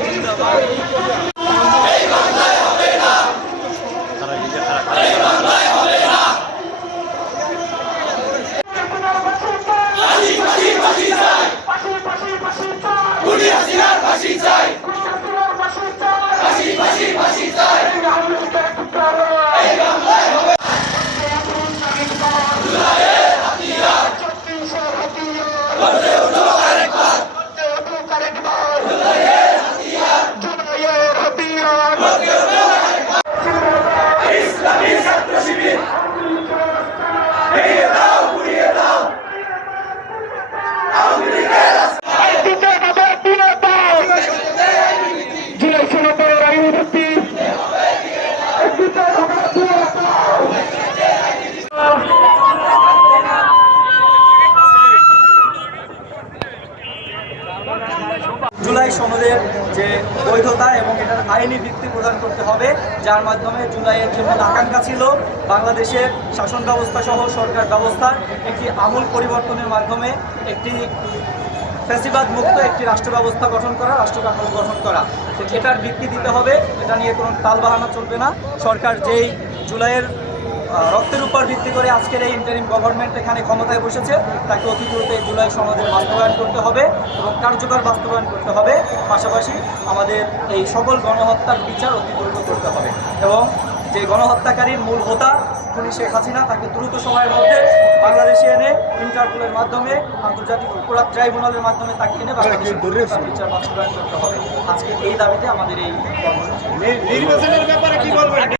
জিন্দাবাদ জুলাই সনদের যে বৈধতা এবং এটার আইনি ভিত্তি প্রদান করতে হবে, যার মাধ্যমে জুলাইয়ের যে মূল আকাঙ্ক্ষা ছিল। বাংলাদেশের শাসন ব্যবস্থা সহ সরকার ব্যবস্থার একটি আমূল পরিবর্তনের মাধ্যমে একটি ফেসিবাদ মুক্ত একটি রাষ্ট্র ব্যবস্থা গঠন করা রাষ্ট্র গঠন করা। এটার ভিত্তি দিতে হবে, এটা নিয়ে কোনো তাল বাহানো চলবে না। সরকার যেই জুলাইয়ের রক্তের উপর ভিত্তি করে আজকের এই ইন্টারিম গভর্নমেন্ট এখানে ক্ষমতায় বসেছে। তাকে অতি দ্রুত এই জুলাই সনদের বাস্তবায়ন করতে হবে এবং কার্যকর বাস্তবায়ন করতে হবে। পাশাপাশি আমাদের এই সকল গণহত্যার বিচার অতি দ্রুত করতে হবে এবং যে গণহত্যাকারীর মূল হোতা খুনি শেখ হাসিনা তাকে দ্রুত সময়ের মধ্যে বাংলাদেশে এনে ইন্টারপোলের মাধ্যমে আন্তর্জাতিক অপরাধ ট্রাইব্যুনালের মাধ্যমে তাকে এনে বাংলাদেশের বিচার বাস্তবায়ন করতে হবে। আজকে এই দাবিতে আমাদের এই কর্মসূচি। নির্বাচনের ব্যাপারে কি বলবেন?